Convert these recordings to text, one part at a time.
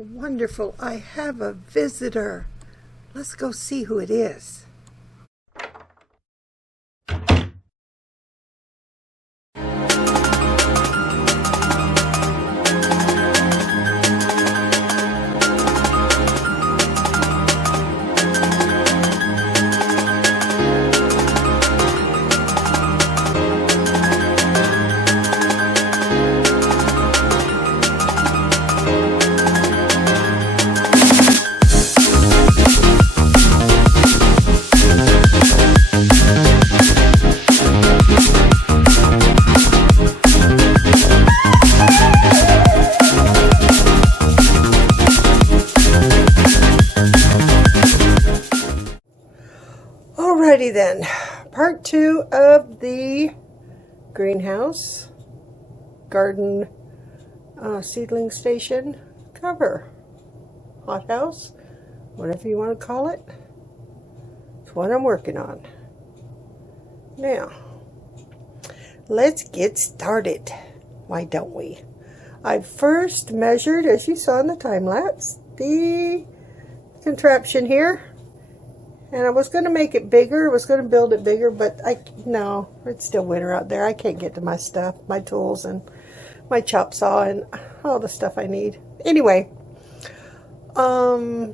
wonderful. I have a visitor. Let's go see who it is. Alrighty then, part 2 of the greenhouse garden seedling station cover, hothouse, whatever you want to call it. It's what I'm working on. Now, let's get started. Why don't we? I first measured, as you saw in the time lapse, the contraption here. And I was going to make it bigger. I was going to build it bigger, but no, it's still winter out there. I can't get to my stuff, my tools, and my chop saw, and all the stuff I need. Anyway, no.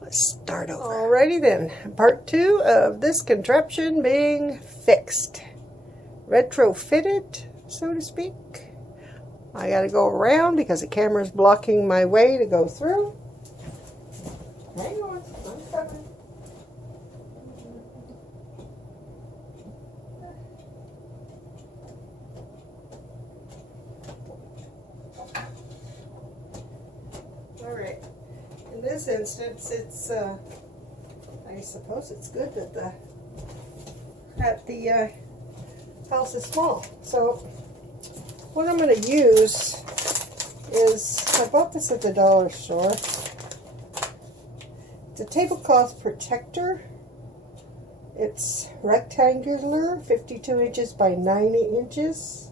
Let's start over. Alrighty then. Part 2 of this contraption being fixed. Retrofitted, so to speak. I got to go around because the camera's blocking my way to go through. Hang on, I'm coming. Alright, in this instance, it's, I suppose it's good that the house is small. So, what I'm going to use is, I bought this at the dollar store. It's a tablecloth protector. It's rectangular, 52 inches by 90 inches.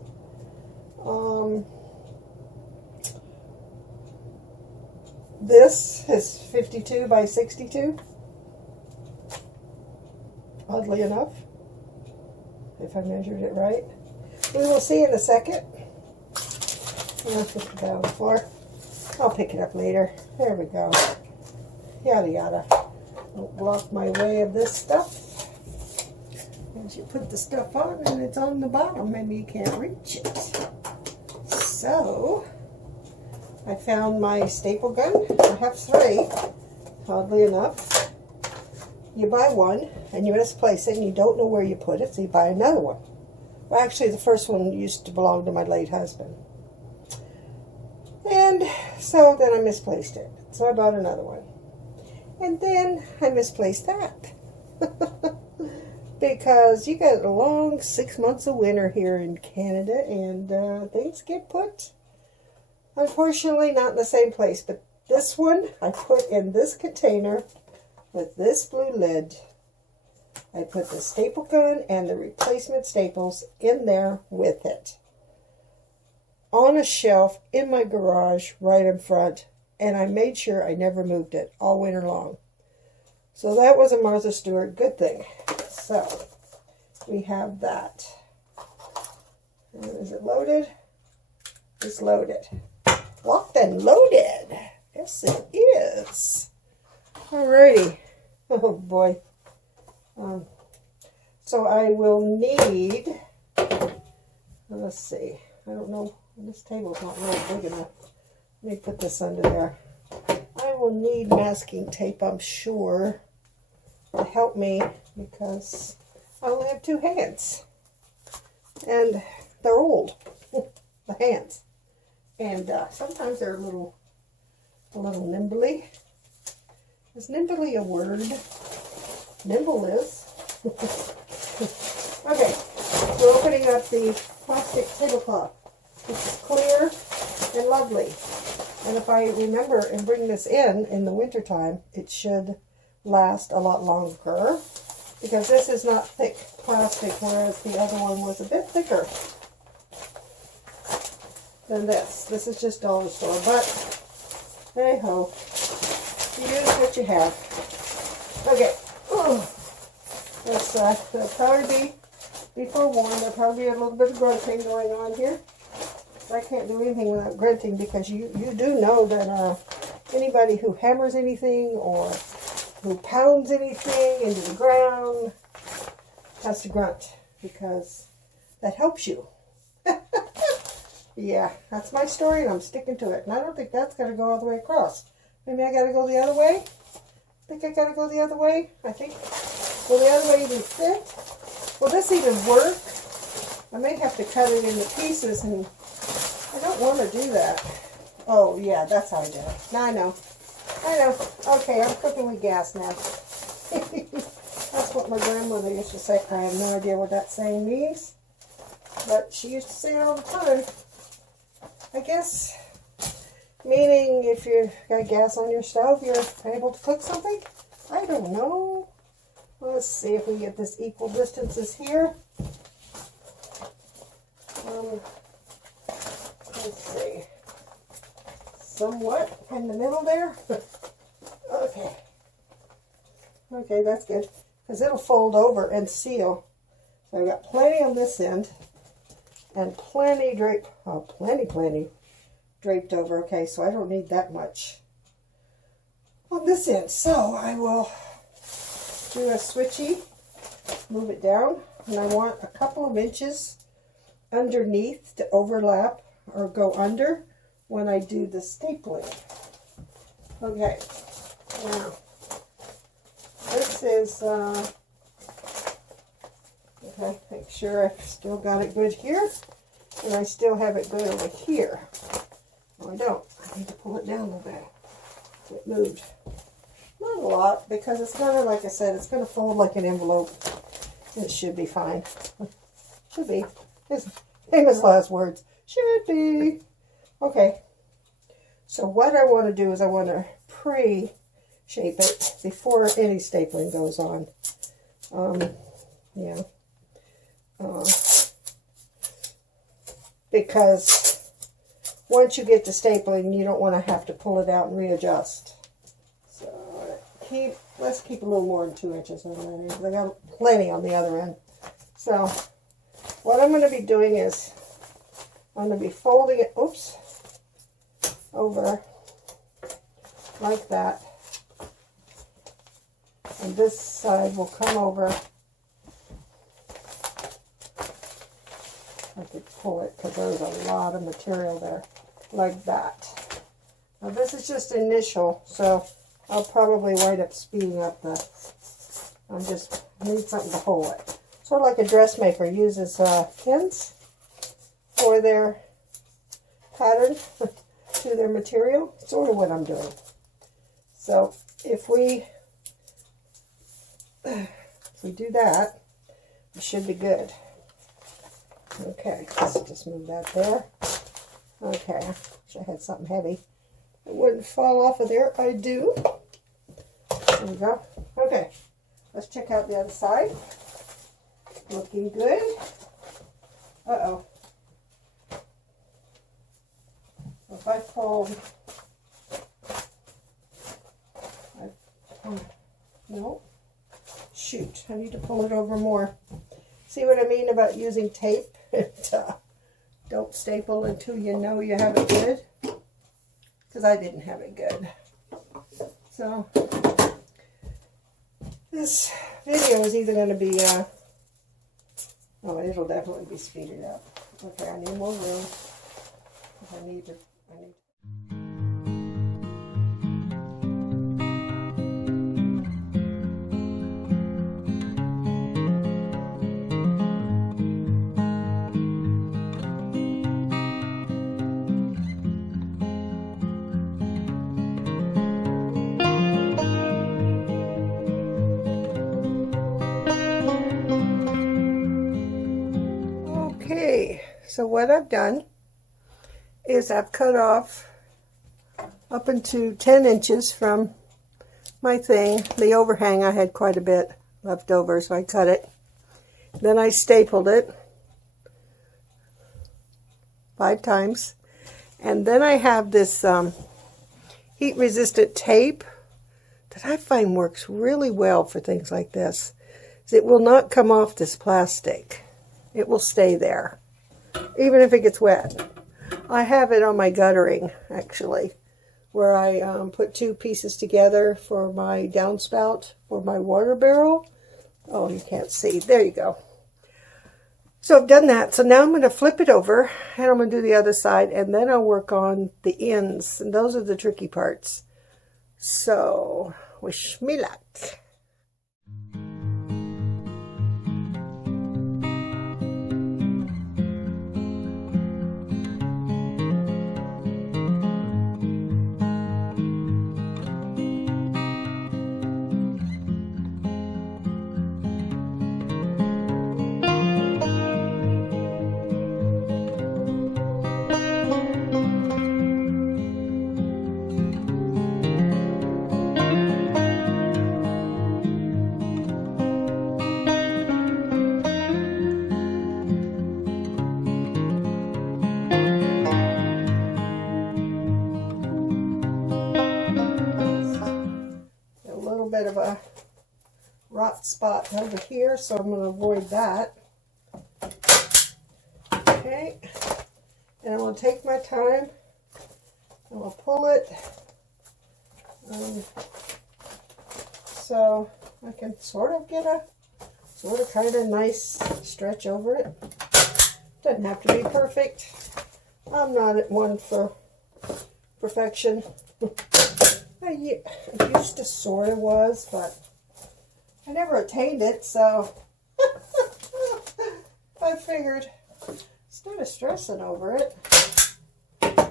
This is 52 by 62. Oddly enough, if I measured it right. We will see in a second. I'll put it down on the floor. I'll pick it up later. There we go. Yada yada. Don't block my way of this stuff. As you put the stuff on and it's on the bottom, maybe you can't reach it. So, I found my staple gun. I have 3, oddly enough. You buy one and you misplace it and you don't know where you put it, so you buy another one. Well, actually, the first one used to belong to my late husband. And so then I misplaced it. So I bought another one. And then I misplaced that. Because you got a long 6 months of winter here in Canada, and things get put, unfortunately, not in the same place. But this one I put in this container with this blue lid. I put the staple gun and the replacement staples in there with it. On a shelf in my garage right in front. And I made sure I never moved it all winter long. So that was a Martha Stewart good thing. So we have that. And is it loaded? It's loaded. Locked and loaded. Yes, it is. Alrighty. Oh boy. So I will need, let's see. I don't know. This table's not really big enough. Let me put this under there. I will need masking tape, I'm sure, to help me because I only have 2 hands. And they're old, the hands. And sometimes they're a little nimbly. Is nimbly a word? Nimble is. Okay, we're opening up the plastic tablecloth. It's clear and lovely. And if I remember and bring this in the wintertime, it should last a lot longer. Because this is not thick plastic, whereas the other one was a bit thicker. than this. This is just dollar store, but hey ho, you use what you have. Okay, there'll probably be forewarned, there'll probably be a little bit of grunting going on here. I can't do anything without grunting, because you do know that anybody who hammers anything or who pounds anything into the ground has to grunt, because that helps you. Yeah, that's my story, and I'm sticking to it. And I don't think that's going to go all the way across. Maybe I got to go the other way? I think I got to go the other way. I think. Will the other way even fit? Will this even work? I may have to cut it into pieces, and I don't want to do that. Oh, yeah, that's how I do it. Now I know. I know. Okay, I'm cooking with gas now. That's what my grandmother used to say. I have no idea what that saying means, but she used to say it all the time. I guess meaning if you got gas on your stove, you're able to cook something? I don't know. Let's see if we get this equal distances here. Let's see. Somewhat in the middle there. Okay. Okay, that's good, because it'll fold over and seal. So I've got plenty on this end, and plenty draped over. Okay, so I don't need that much on this end. So I will do a switchy, move it down, and I want a couple of inches underneath to overlap or go under when I do the stapling. Okay, now this is, okay, make sure I've still got it good here, and I still have it good over here. No, I don't. I need to pull it down a little bit. It moved. Not a lot, because it's going to, like I said, it's going to fold like an envelope. It should be fine. Should be. His famous last words. Should be. Okay. So what I want to do is I want to pre-shape it before any stapling goes on. Yeah. Because once you get to stapling, you don't want to have to pull it out and readjust. So let's keep a little more than 2 inches on that end. I got plenty on the other end. So what I'm going to be doing is I'm going to be folding it, oops, over like that. And this side will come over. I could pull it because there's a lot of material there, like that. Now this is just initial, so I'll probably wind up speeding up the, I just need something to hold it. Sort of like a dressmaker uses pins for their pattern to their material. Sort of what I'm doing. So if we do that, it should be good. Okay, let's just move that there. Okay, I wish I had something heavy. It wouldn't fall off of there. I do. There we go. Okay, let's check out the other side. Looking good. Uh-oh. If I fold, no. Shoot, I need to pull it over more. See what I mean about using tape? Don't staple until you know you have it good. Because I didn't have it good. So, this video is either going to be, oh, it'll definitely be speeded up. Okay, I need more room. I need to. So what I've done is I've cut off up into 10 inches from my thing. The overhang, I had quite a bit left over, so I cut it. Then I stapled it 5 times. And then I have this heat-resistant tape that I find works really well for things like this. It will not come off this plastic. It will stay there, even if it gets wet. I have it on my guttering, actually, where I put two pieces together for my downspout for my water barrel. Oh, you can't see. There you go. So I've done that. So now I'm going to flip it over, and I'm going to do the other side, and then I'll work on the ends, and those are the tricky parts. So, wish me luck. Bit of a rot spot over here, so I'm going to avoid that. Okay, and I'm going to take my time. I'm going to pull it so I can sort of get a kind of nice stretch over it. Doesn't have to be perfect. I'm not at one for perfection. I used to sort of was, but I never attained it, so I figured instead of stressing over it,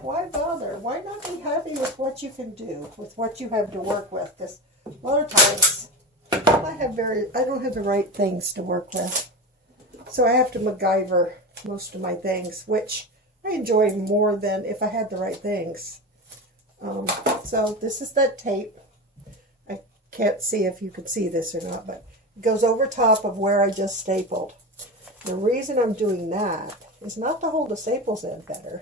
why bother? Why not be happy with what you can do, with what you have to work with? Because a lot of times I don't have the right things to work with, so I have to MacGyver most of my things, which I enjoy more than if I had the right things. So this is that tape. I can't see if you can see this or not, but it goes over top of where I just stapled. The reason I'm doing that is not to hold the staples in better,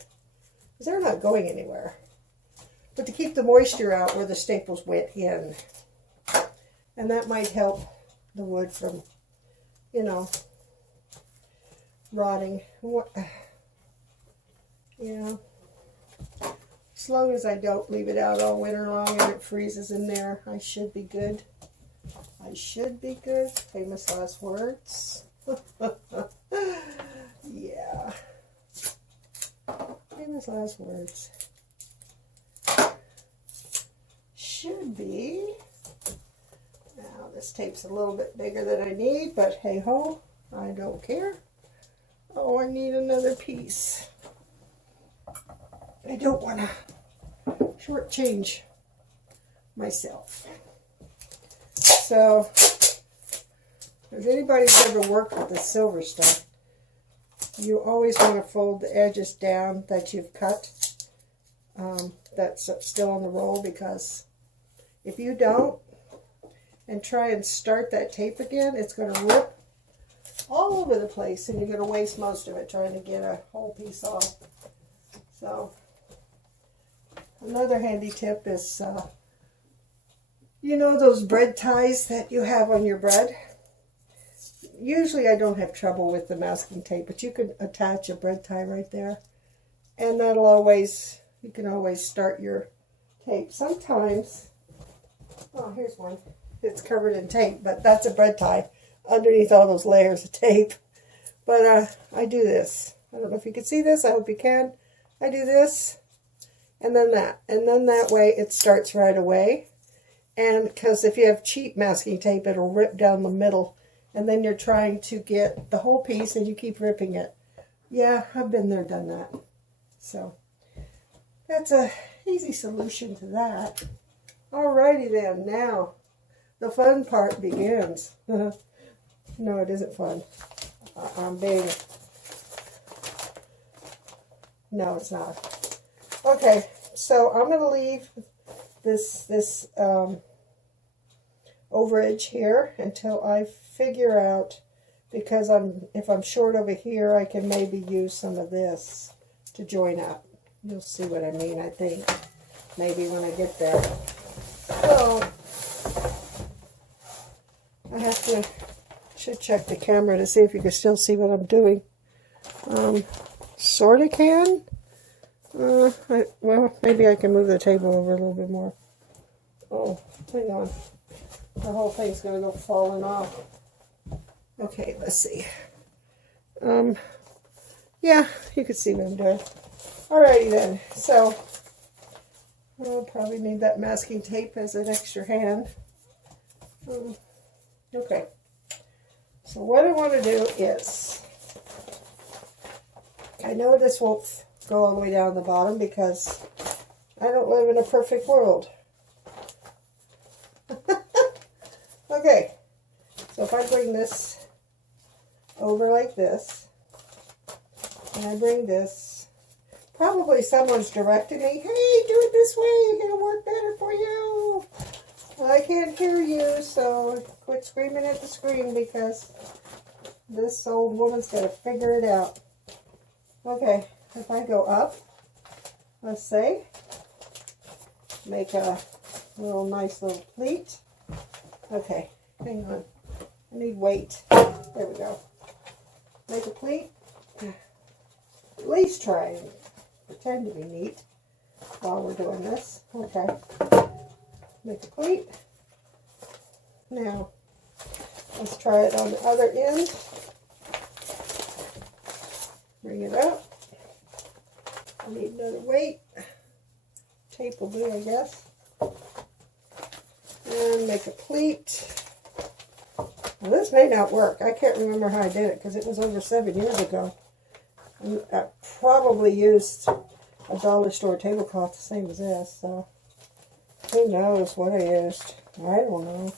because they're not going anywhere, but to keep the moisture out where the staples went in. And that might help the wood from, you know, rotting. Yeah. As long as I don't leave it out all winter long and it freezes in there, I should be good. I should be good. Famous last words. Yeah. Famous last words. Should be. Now this tape's a little bit bigger than I need, but hey ho, I don't care. Oh, I need another piece. I don't want to shortchange myself. So, if anybody's ever worked with the silver stuff, you always want to fold the edges down that you've cut. That's still on the roll, because if you don't and try and start that tape again, it's going to rip all over the place, and you're going to waste most of it trying to get a whole piece off. So, another handy tip is, you know those bread ties that you have on your bread? Usually I don't have trouble with the masking tape, but you can attach a bread tie right there. And that'll always, you can always start your tape. Sometimes, oh, here's one. It's covered in tape, but that's a bread tie underneath all those layers of tape. But I do this. I don't know if you can see this. I hope you can. I do this, and then that. And then that way it starts right away. And because if you have cheap masking tape, it'll rip down the middle. And then you're trying to get the whole piece and you keep ripping it. Yeah, I've been there, done that. So that's a easy solution to that. Alrighty then, now the fun part begins. No, it isn't fun. I'm being... No, it's not. Okay, so I'm going to leave this overage here until I figure out, because if I'm short over here, I can maybe use some of this to join up. You'll see what I mean, I think. Maybe when I get there. So, should check the camera to see if you can still see what I'm doing. Sort of can. Well, maybe I can move the table over a little bit more. Oh, hang on. The whole thing's going to go falling off. Okay, let's see. Yeah, you can see what I'm doing. Alrighty then. So, I'll probably need that masking tape as an extra hand. Okay. So what I want to do is, I know this won't go all the way down the bottom because I don't live in a perfect world. Okay, so if I bring this over like this, and I bring this, probably someone's directing me, hey, do it this way, it'll work better for you. Well, I can't hear you, so quit screaming at the screen because this old woman's got to figure it out. Okay, if I go up, let's say, make a little nice little pleat. Okay, hang on. I need weight. There we go. Make a pleat. At least try and pretend to be neat while we're doing this. Okay. Make a pleat. Now, let's try it on the other end. Bring it up. I need another weight. Tape will do, I guess. And make a pleat. Now, this may not work. I can't remember how I did it because it was over 7 years ago. I probably used a dollar store tablecloth the same as this, so who knows what I used. I don't know.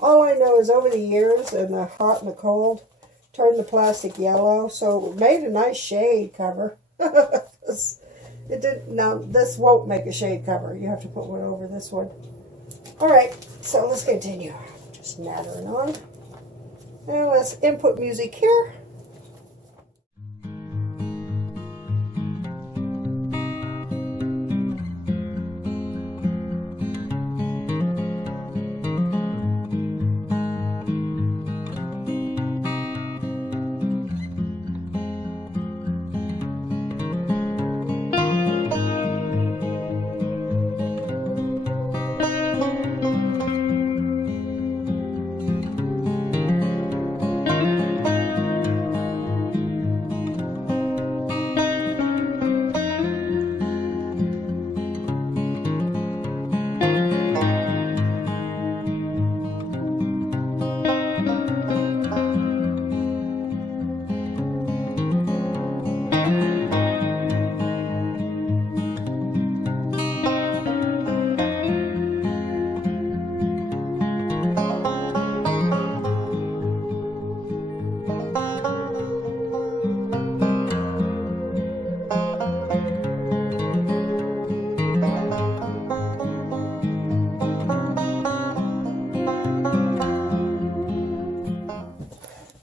All I know is over the years and the hot and the cold turned the plastic yellow, so it made a nice shade cover. It didn't. Now this won't make a shade cover. You have to put one over this one. All right, so let's continue. Just nattering on. And let's input music here.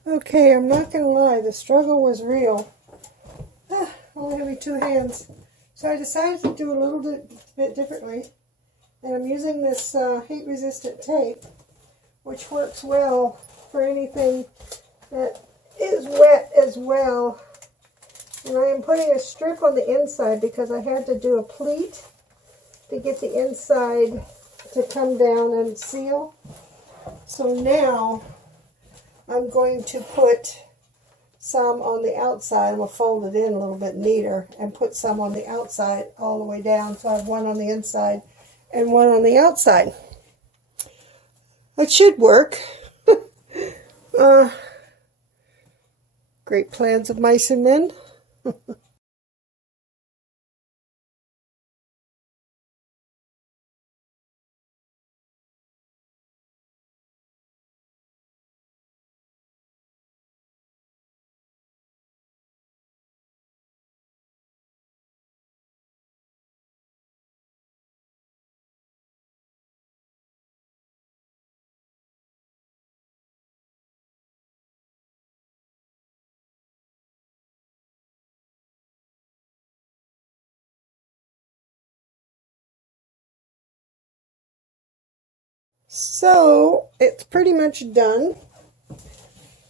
Okay, I'm not going to lie, the struggle was real. Only having 2 hands. So I decided to do a little bit differently. And I'm using this heat-resistant tape, which works well for anything that is wet as well. And I am putting a strip on the inside because I had to do a pleat to get the inside to come down and seal. So now I'm going to put some on the outside. I'm going to fold it in a little bit neater and put some on the outside all the way down. So I have one on the inside and one on the outside. It should work. Great plans of mice and men. So it's pretty much done.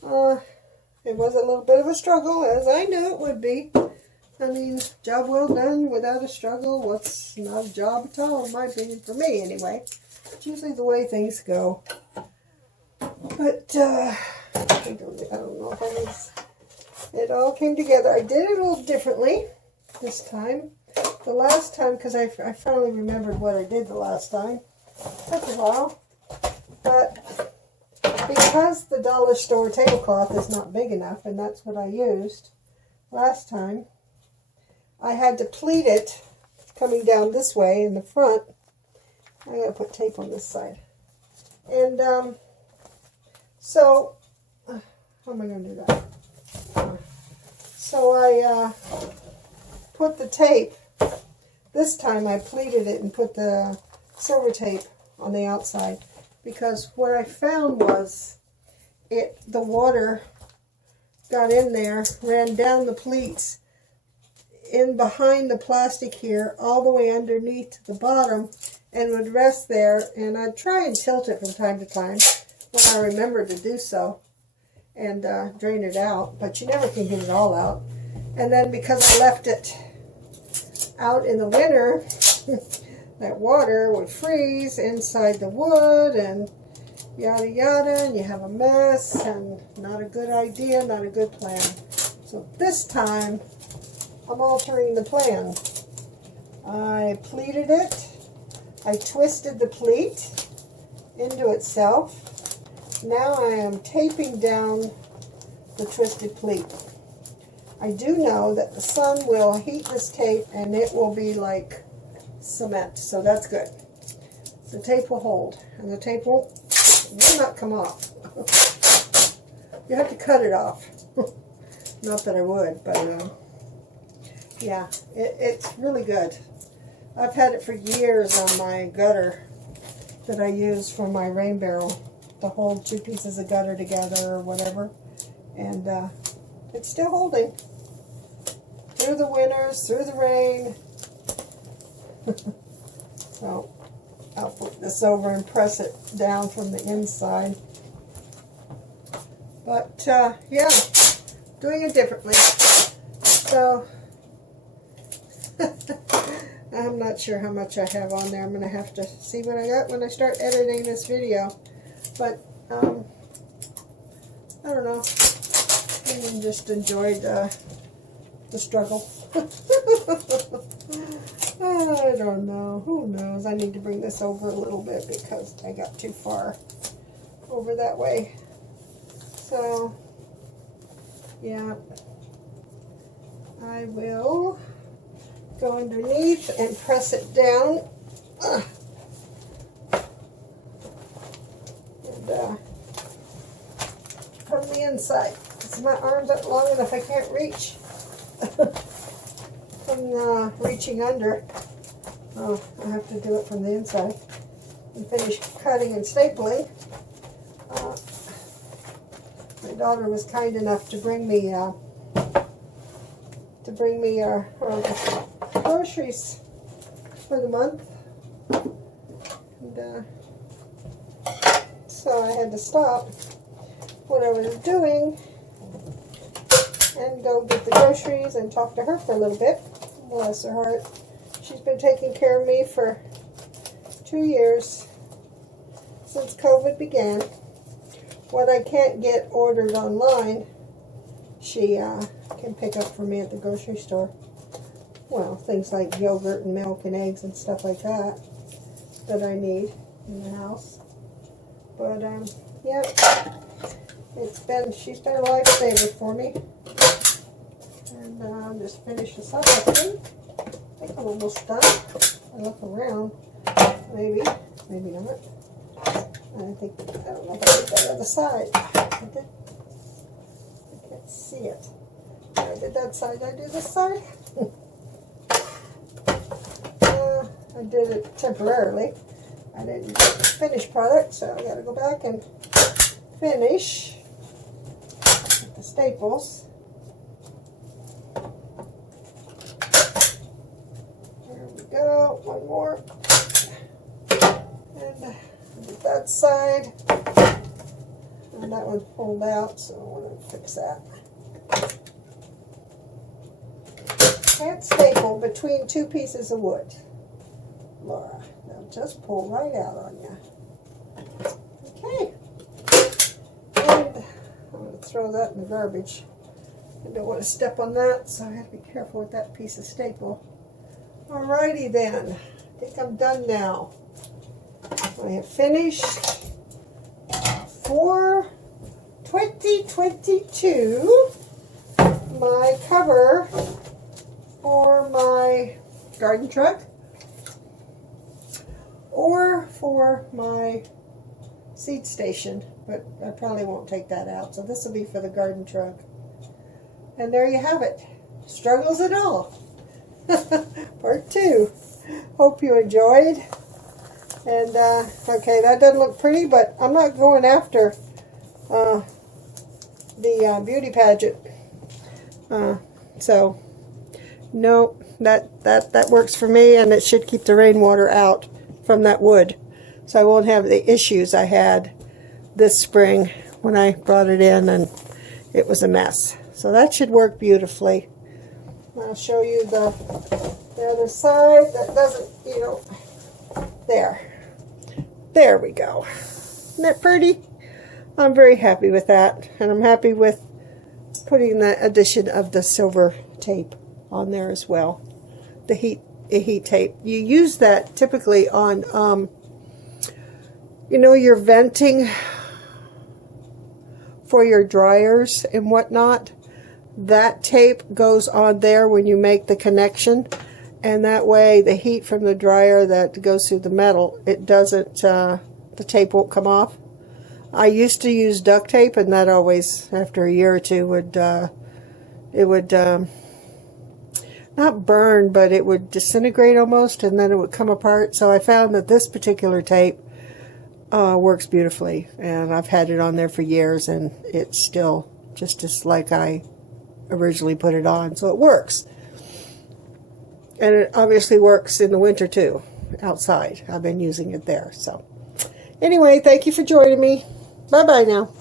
It was a little bit of a struggle, as I knew it would be. I mean, job well done without a struggle. What's not a job at all, in my opinion, for me anyway. It's usually the way things go. But I don't know if it all came together. I did it a little differently this time. The last time, because I finally remembered what I did the last time. Took a while. But because the dollar store tablecloth is not big enough, and that's what I used last time, I had to pleat it coming down this way in the front. I gotta put tape on this side. And so, how am I gonna do that? So I put the tape, this time I pleated it and put the silver tape on the outside, because what I found was the water got in there, ran down the pleats, in behind the plastic here, all the way underneath the bottom, and would rest there, and I'd try and tilt it from time to time when I remember to do so, and drain it out, but you never can get it all out. And then because I left it out in the winter, that water would freeze inside the wood and yada yada, and you have a mess, and not a good idea, not a good plan. So this time I'm altering the plan. I pleated it, I twisted the pleat into itself. Now I am taping down the twisted pleat. I do know that the sun will heat this tape and it will be like cement, so that's good. The tape will hold, and the tape will not come off. You have to cut it off. Not that I would, but yeah, it's really good. I've had it for years on my gutter that I use for my rain barrel to hold two pieces of gutter together or whatever, and it's still holding through the winters, through the rain. So I'll flip this over and press it down from the inside. But yeah, doing it differently. So I'm not sure how much I have on there. I'm going to have to see what I got when I start editing this video. But I don't know. I just enjoyed the struggle. I don't know. Who knows? I need to bring this over a little bit because I got too far over that way. So, yeah. I will go underneath and press it down. And from the inside. Because my arms aren't long enough. I can't reach. From reaching under. Oh, I have to do it from the inside and finish cutting and stapling. My daughter was kind enough to bring me groceries for the month, and so I had to stop what I was doing and go get the groceries and talk to her for a little bit. Bless her heart. She's been taking care of me for 2 years, since COVID began. What I can't get ordered online, she can pick up for me at the grocery store. Well, things like yogurt and milk and eggs and stuff like that that I need in the house. But yeah, she's been a lifesaver for me. And I'll just finish this up, I think. I think I'm almost done. I look around. Maybe not. I don't know if I did that other side. I can't see it. I did that side. I do this side. I did it temporarily. I didn't get the finished product, so I got to go back and finish with the staples. There we go. One more. And that side. And that one's pulled out, so I want to fix that. Can't staple between two pieces of wood. Laura, they'll just pull right out on you. Okay. And I'm going to throw that in the garbage. I don't want to step on that, so I have to be careful with that piece of staple. Alrighty then. I think I'm done now. I have finished for 2022 my cover for my garden truck or for my seed station, but I probably won't take that out, so this will be for the garden truck. And there you have it. Struggles and all. Part 2. Hope you enjoyed. And okay, that doesn't look pretty, but I'm not going after the beauty pageant. So no, that works for me, and it should keep the rainwater out from that wood, so I won't have the issues I had this spring when I brought it in and it was a mess. So that should work beautifully. I'll show you the other side that doesn't, you know, there we go. Isn't that pretty? I'm very happy with that, and I'm happy with putting the addition of the silver tape on there as well. The heat tape. You use that typically on, you know, your venting for your dryers and whatnot. That tape goes on there when you make the connection, and that way the heat from the dryer that goes through the metal, it doesn't, the tape won't come off. I used to use duct tape, and that always, after a year or two, would, it would, not burn, but it would disintegrate almost, and then it would come apart. So I found that this particular tape works beautifully, and I've had it on there for years, and it's still just as like I originally put it on, so it works. And it obviously works in the winter too, outside. I've been using it there. So anyway, thank you for joining me. Bye-bye now.